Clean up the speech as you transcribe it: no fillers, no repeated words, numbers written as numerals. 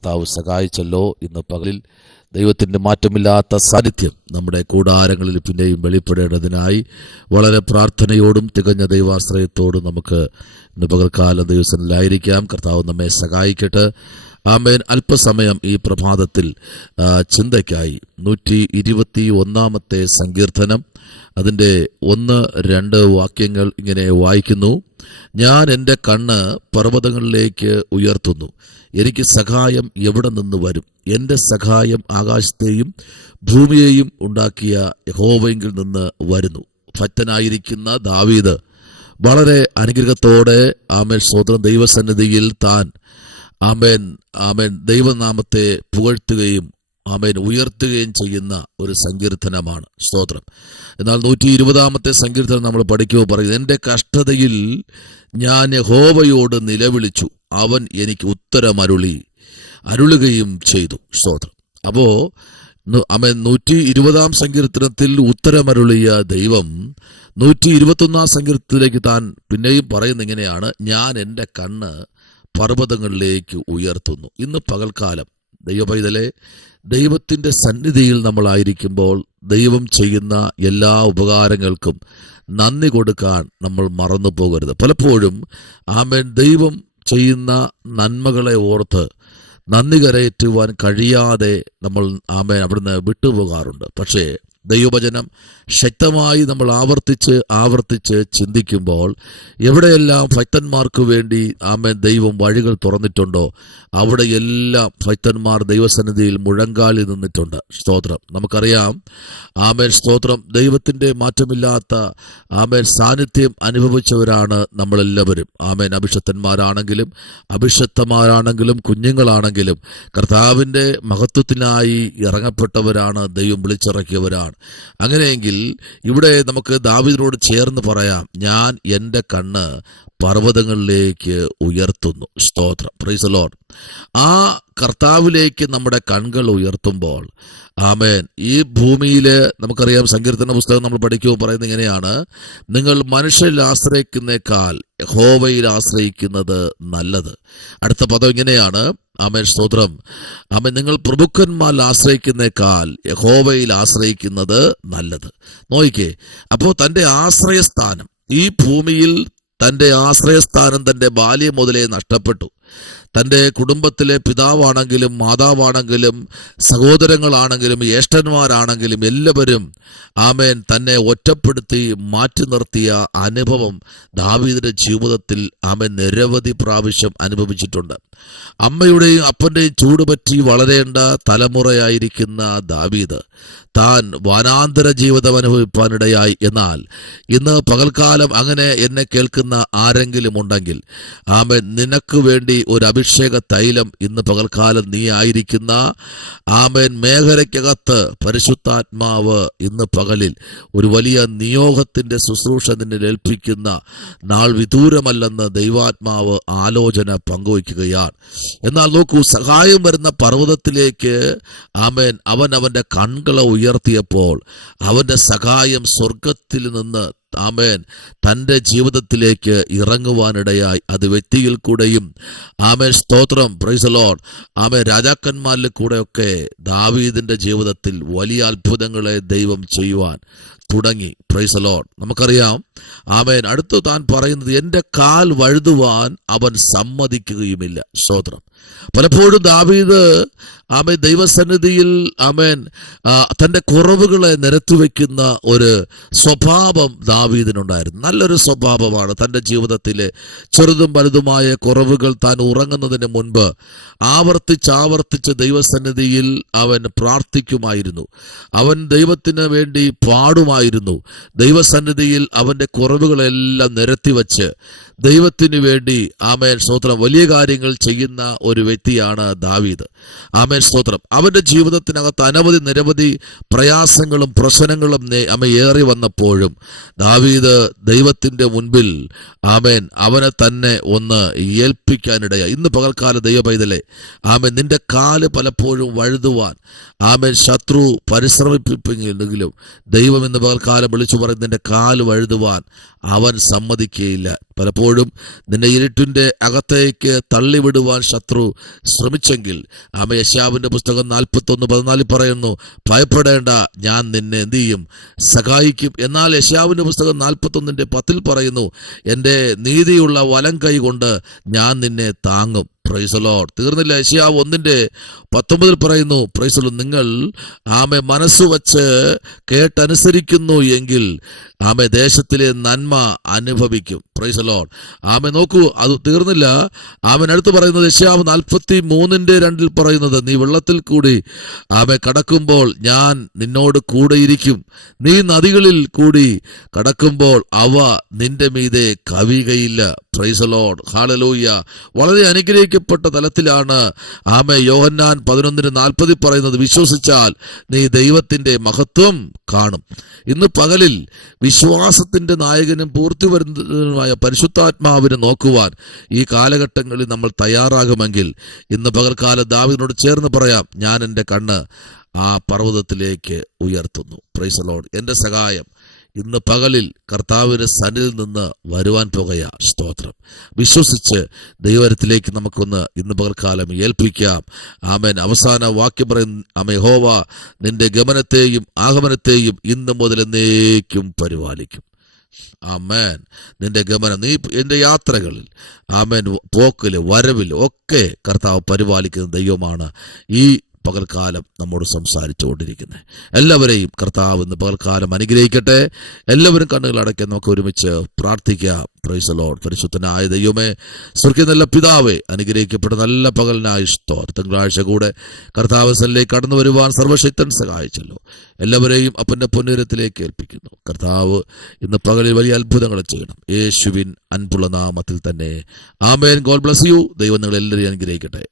കർത്താവ് സഹായിച്ചല്ലോ. ഇന്ന് പകലിൽ ദൈവത്തിൻ്റെ മാറ്റമില്ലാത്ത സാന്നിധ്യം നമ്മുടെ കൂടാരങ്ങളിൽ പിന്നെയും വെളിപ്പെടേണ്ടതിനായി വളരെ പ്രാർത്ഥനയോടും തികഞ്ഞ ദൈവാശ്രയത്തോടും നമുക്ക് ഇന്ന് പകൽക്കാലം ദൈവസന്നിധിയിലായിരിക്കാം. കർത്താവ് നമ്മെ സഹായിക്കട്ടെ. ആമേൻ. അല്പസമയം ഈ പ്രഭാതത്തിൽ ചിന്തയ്ക്കായി 121 സങ്കീർത്തനം അതിൻ്റെ 1-2 വാക്യങ്ങൾ ഇങ്ങനെ വായിക്കുന്നു. ഞാൻ എൻ്റെ കണ്ണ് പർവ്വതങ്ങളിലേക്ക് ഉയർത്തുന്നു, എനിക്ക് സഹായം എവിടെ നിന്ന് വരും? എൻ്റെ സഹായം ആകാശത്തെയും ഭൂമിയെയും ഉണ്ടാക്കിയ യഹോവയിൽ നിന്ന് വരുന്നു. ഭക്തനായിരിക്കുന്ന ദാവീദ് വളരെ അനുഗ്രഹത്തോടെ ആമേൻ സ്തോത്രം ദൈവസന്നിധിയിൽ താൻ ആമേൻ ആമേൻ ദൈവനാമത്തെ പുകഴ്ത്തുകയും ആമേൻ ഉയർത്തുകയും ചെയ്യുന്ന ഒരു സങ്കീർത്തനമാണ്. സ്തോത്രം. എന്നാൽ 120 സങ്കീർത്തനം നമ്മൾ പഠിക്കുമ്പോൾ പറയുന്നത്, എൻ്റെ കഷ്ടതയിൽ ഞാൻ യഹോവയോട് നിലവിളിച്ചു, അവൻ എനിക്ക് അരുളുകയും ചെയ്തു. സ്തോത്രം. അപ്പോ ആമേൻ 120 സങ്കീർത്തനത്തിൽ ഉത്തരമരുളിയ ദൈവം 121 സങ്കീർത്തനത്തിലേക്ക് താൻ പിന്നെയും പറയുന്ന ഇങ്ങനെയാണ്, ഞാൻ എൻ്റെ കണ്ണ് പർവ്വതങ്ങളിലേക്ക് ഉയർത്തുന്നു. ഇന്ന് പകൽക്കാലം ദൈവപൈതലെ, ദൈവത്തിൻ്റെ സന്നിധിയിൽ നമ്മളായിരിക്കുമ്പോൾ ദൈവം ചെയ്യുന്ന എല്ലാ ഉപകാരങ്ങൾക്കും നന്ദി കൊടുക്കാൻ നമ്മൾ മറന്നു പോകരുത്. പലപ്പോഴും ആമേൻ ദൈവം ചെയ്യുന്ന നന്മകളെ ഓർത്ത് നന്ദി കരയേറ്റുവാൻ കഴിയാതെ നമ്മൾ ആമേൻ അവിടുന്ന് വിട്ടുപോകാറുണ്ട്. പക്ഷേ ദൈവവചനം ശക്തമായി നമ്മൾ ആവർത്തിച്ച് ചിന്തിക്കുമ്പോൾ എവിടെയെല്ലാം ഭക്തന്മാർക്ക് വേണ്ടി ആമേൻ ദൈവം വഴികൾ തുറന്നിട്ടുണ്ടോ അവിടെയെല്ലാം ഭക്തന്മാർ ദൈവസന്നിധിയിൽ മുഴങ്കാലിൽ നിന്നിട്ടുണ്ട്. സ്തോത്രം. നമുക്കറിയാം ആമേൻ സ്തോത്രം ദൈവത്തിൻ്റെ മാറ്റമില്ലാത്ത ആമേൻ സാന്നിധ്യം അനുഭവിച്ചവരാണ് നമ്മളെല്ലാവരും. ആമേൻ അഭിഷക്തന്മാരാണെങ്കിലും അഭിഷക്തമാരാണെങ്കിലും കുഞ്ഞുങ്ങളാണെങ്കിലും കർത്താവിൻ്റെ മഹത്വത്തിനായി ഇറങ്ങപ്പെട്ടവരാണ്, ദൈവം വിളിച്ചിറക്കിയവരാണ്. അങ്ങനെയെങ്കിൽ ഇവിടെ നമുക്ക് ദാവീദിനോട് ചേർന്ന് പറയാം, ഞാൻ എൻ്റെ കണ്ണ് പർവ്വതങ്ങളിലേക്ക് ഉയർത്തുന്നു. സ്തോത്രം. Praise the Lord. ആ കർത്താവിലേക്ക് നമ്മുടെ കണ്ണുകൾ ഉയർത്തുമ്പോൾ ആമേൻ ഈ ഭൂമിയിൽ നമുക്കറിയാം, സങ്കീർത്തന പുസ്തകം നമ്മൾ പഠിക്കുമ്പോൾ പറയുന്നത് ഇങ്ങനെയാണ്, നിങ്ങൾ മനുഷ്യരിൽ ആശ്രയിക്കുന്നേക്കാൾ യഹോവയിൽ ആശ്രയിക്കുന്നത് നല്ലത്. അടുത്ത പദം ഇങ്ങനെയാണ്, ആമേൻ സ്തോത്രം. ആമേൻ നിങ്ങൾ പ്രഭുക്കന്മാരിൽ ആശ്രയിക്കുന്നേക്കാൾ യഹോവയിൽ ആശ്രയിക്കുന്നത് നല്ലത്. നോക്കിക്കേ, അപ്പോൾ തൻ്റെ ആശ്രയസ്ഥാനം ഈ ഭൂമിയിൽ, തൻ്റെ ആശ്രയസ്ഥാനം തൻ്റെ ബാല്യം മുതലേ നഷ്ടപ്പെട്ടു. തൻ്റെ കുടുംബത്തിലെ പിതാവാണെങ്കിലും മാതാവാണെങ്കിലും സഹോദരങ്ങളാണെങ്കിലും ജ്യേഷ്ഠന്മാരാണെങ്കിലും എല്ലാവരും ആമേൻ തന്നെ ഒറ്റപ്പെടുത്തി മാറ്റി നിർത്തിയ അനുഭവം ദാവീദിന്റെ ജീവിതത്തിൽ ആമേൻ നിരവധി പ്രാവശ്യം അനുഭവിച്ചിട്ടുണ്ട്. അമ്മയുടെയും അപ്പൻ്റെയും ചൂടുപറ്റി വളരേണ്ട തലമുറയായിരിക്കുന്ന ദാവീദ് താൻ വനാന്തര ജീവിതം അനുഭവിപ്പാനിടയായി. എന്നാൽ ഇന്ന് പകൽക്കാലം അങ്ങനെ എന്നെ കേൾക്കുന്ന ആരെങ്കിലും ഉണ്ടെങ്കിൽ ആമേൻ നിനക്ക് വേണ്ടി ഒരു അഭിഷേക തൈലം ഇന്ന് പകൽക്കാലം നീ ആയിരിക്കുന്ന ആമേൻ മേഖലയ്ക്കകത്ത് പരിശുദ്ധാത്മാവ് ഇന്ന് പകലിൽ ഒരു വലിയ നിയോഗത്തിന്റെ ശുശ്രൂഷ നിന്നിൽ ഏൽപ്പിക്കുന്ന നാൾ വിദൂരമല്ലെന്ന് ദൈവാത്മാവ് ആലോചന പങ്കുവയ്ക്കുകയാണ്. എന്നാൽ നോക്കൂ, സഹായം വരുന്ന പർവ്വതത്തിലേക്ക് ആമേൻ അവൻ്റെ കണ്ണുകളെ ഉയർത്തിയപ്പോൾ അവന്റെ സഹായം സ്വർഗത്തിൽ നിന്ന് ആമേൻ തൻ്റെ ജീവിതത്തിലേക്ക് ഇറങ്ങുവാനിടയായി. അത് വ്യക്തിയിൽ കൂടെയും ആമേൻ സ്തോത്രം. Praise the Lord. ആമേൻ രാജാക്കന്മാരിൽ കൂടെയൊക്കെ ദാവീദിന്റെ ജീവിതത്തിൽ വലിയ അത്ഭുതങ്ങളെ ദൈവം ചെയ്യുവാൻ തുടങ്ങി. Praise the Lord. നമുക്കറിയാം ആമേൻ അടുത്ത് താൻ പറയുന്നത്, എൻ്റെ കാൽ വഴുതുവാൻ അവൻ സമ്മതിക്കുകയുമില്ല. സ്തോത്രം. പലപ്പോഴും ദാവീദ് ആമേൻ ദൈവസന്നിധിയിൽ ആമേൻ തൻ്റെ കുറവുകളെ നിരത്തിവെക്കുന്ന ഒരു സ്വഭാവം ദാവീദിനുണ്ടായിരുന്നു. നല്ലൊരു സ്വഭാവമാണ്. തൻ്റെ ജീവിതത്തിലെ ചെറുതും വലുതുമായ കുറവുകൾ താൻ ഉറങ്ങുന്നതിന് മുൻപ് ആവർത്തിച്ച് ദൈവസന്നിധിയിൽ അവൻ പ്രാർത്ഥിക്കുമായിരുന്നു. അവൻ ദൈവത്തിന് വേണ്ടി പാടുമായിരുന്നു. ദൈവസന്നിധിയിൽ അവൻ്റെ കുറവുകളെല്ലാം നിരത്തിവെച്ച് ദൈവത്തിന് വേണ്ടി ആമേൻ സ്തോത്രം വലിയ കാര്യങ്ങൾ ചെയ്യുന്ന ഒരു വ്യക്തിയാണ് ദാവീദ്. ആമേൻ സ്തോത്രം. അവന്റെ ജീവിതത്തിനകത്ത് നിരവധി പ്രയാസങ്ങളും പ്രശ്നങ്ങളും ഏറി വന്നപ്പോഴും ദാവീദ് ദൈവത്തിന്റെ മുൻപിൽ ആമേൻ അവനെ തന്നെ ഒന്ന് ഏൽപ്പിക്കാനിടയായി. ഇന്ന് പകൽക്കാല ദൈവ പൈതലേ, ആമേൻ നിന്റെ കാല് പലപ്പോഴും വഴുതുവാൻ ആമേൻ ശത്രു പരിശ്രമിപ്പിക്കുമെങ്കിലും ദൈവം ഇന്ന് പകൽക്കാലം വിളിച്ചു പറയും, നിന്റെ കാല് വഴുതുവാൻ അവൻ സമ്മതിക്കുകയില്ല. പലപ്പോഴും നിന്നെ ഇരുട്ടിന്റെ അകത്തേക്ക് തള്ളിവിടുവാൻ ശത്രു ശ്രമിച്ചെങ്കിൽ യെശയ്യാവിന്റെ പുസ്തകം 41:14 പറയുന്നു, ഭയപ്പെടേണ്ട, ഞാൻ നിന്നെ എന്ത് ചെയ്യും, സഹായിക്കും. എന്നാൽ യെശയ്യാവിന്റെ പുസ്തകം 41:10 പറയുന്നു, എൻ്റെ നീതിയുള്ള വലം കൈ കൊണ്ട് ഞാൻ നിന്നെ താങ്ങും. Price the Lord. തീർന്നില്ല. യെശയ്യാവ് 1:19 പറയുന്നു, പ്രൈസ് ദി ലോർഡ്, നിങ്ങൾ മനസ്സ് വച്ച് കേട്ടനുസരിക്കുന്നു എങ്കിൽ ദേശത്തിലെ നന്മ അനുഭവിക്കും. Price the Lord. നോക്കൂ, അത് തീർന്നില്ല. അടുത്ത് പറയുന്നത് യെശയ്യാവ് 43:2 പറയുന്നത്, നീ വെള്ളത്തിൽ കൂടി കടക്കുമ്പോൾ ഞാൻ നിന്നോട് കൂടെ ഇരിക്കും, നീ നദികളിൽ കൂടി കടക്കുമ്പോൾ അവ നിന്റെ മീതെ കവിയുകയില്ല. Praise the Lord. ഹല്ലേലൂയ. വളരെ അനുഗ്രഹിക്കപ്പെട്ട തലത്തിലാണ് യോഹന്നാൻ 11:40 പറയുന്നത്, വിശ്വസിച്ചാൽ നീ ദൈവത്തിന്റെ മഹത്വം കാണും. ഇന്ന് പകലിൽ വിശ്വാസത്തിന്റെ നായകനും പൂർത്തി വരുന്നതിനുമായ പരിശുദ്ധാത്മാവിനെ നോക്കുവാൻ ഈ കാലഘട്ടങ്ങളിൽ നമ്മൾ തയ്യാറാകുമെങ്കിൽ ഇന്ന് പകൽക്കാലം ദാവീദിനോട് ചേർന്ന് പറയാം, ഞാൻ എൻ്റെ കണ്ണ് ആ പർവ്വതത്തിലേക്ക് ഉയർത്തുന്നു. Price the Lord. എൻ്റെ സഹായം ഇന്ന് പകലിൽ കർത്താവിന്റെ സന്നിധിയിൽ നിന്ന് വരുവാൻ പോകുക. സ്തോത്രം. വിശ്വസിച്ച് ദൈവത്തിലേക്ക് നമുക്കൊന്ന് ഇന്ന് പകൽക്കാലം ഏൽപ്പിക്കാം. ആമേൻ. അവസാന വാക്യം പറയും, യഹോവ നിന്റെ ഗമനത്തെയും ആഗമനത്തെയും ഇന്ന് മുതൽ എന്നേക്കും പരിപാലിക്കും. ആമേൻ. നിന്റെ ഗമനം, നീ എൻ്റെ യാത്രകളിൽ, ആമേൻ, പോക്കില് വരവിൽ ഒക്കെ കർത്താവ് പരിപാലിക്കുന്ന ദൈവമാണ് ഈ പകൽക്കാലം നമ്മോട് സംസാരിച്ചു കൊണ്ടിരിക്കുന്നത്. എല്ലാവരെയും കർത്താവ് ഇന്ന് പകൽക്കാലം അനുഗ്രഹിക്കട്ടെ. എല്ലാവരും കണ്ണുകൾ അടയ്ക്കാൻ നമുക്ക് ഒരുമിച്ച് പ്രാർത്ഥിക്കാം. Price the Lord. പരിശുദ്ധനായ ദൈവമേ, സ്വർഗ്ഗീയ നല്ല പിതാവേ, അനുഗ്രഹിക്കപ്പെട്ട നല്ല പകലിനായി സ്തോത്രം. തിങ്കളാഴ്ച കൂടെ കർത്താവ് സന്നിധിയിലേക്ക് കടന്നു വരുവാൻ സർവശക്തൻ സഹായിച്ചല്ലോ. എല്ലാവരെയും അപ്പന്റെ പൊന്നുരത്തിലേക്ക് ഏൽപ്പിക്കുന്നു. കർത്താവ് ഇന്ന് പകലിൽ വലിയ അത്ഭുതങ്ങൾ ചെയ്യണം. യേശുവിൻ അൻപുള്ള നാമത്തിൽ തന്നെ. ആമേൻ. God bless you. ദൈവം നിങ്ങളെല്ലാവരെയും അനുഗ്രഹിക്കട്ടെ.